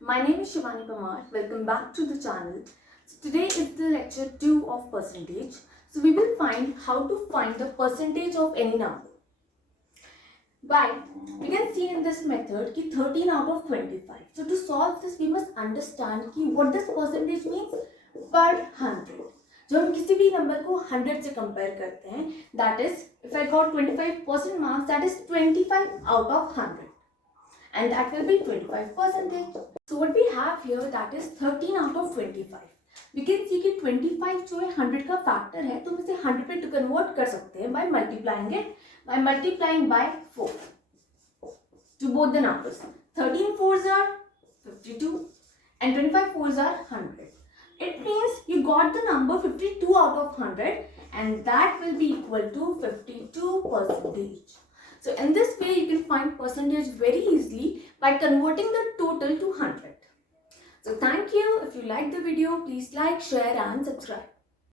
My name is Shivani. Welcome back to the channel. So today is the lecture 2 of percentage. So we will find how to find the percentage of any number. By we can see in this method ki 13 out of 25. So to solve this we must understand ki what this percentage means per 100. जब हम किसी भी number को 100 से compare करते हैं, that is if I got 25% marks, that is 25 out of 100 and that will be 25%. So what we have here, that is 13 out of 25. We can see कि 25 जो है 100 का फैक्टर है, तो हम इसे 100 पे कन्वर्ट कर सकते हैं by multiplying by 4 to both the numbers. 13 fours are 52 and 25 fours are 100. It means you got the number 52 out of 100 and that will be equal to 52%. So in this way you can find percentage very easily by converting the total to 100. So thank you. If you like the video, please like, share and subscribe.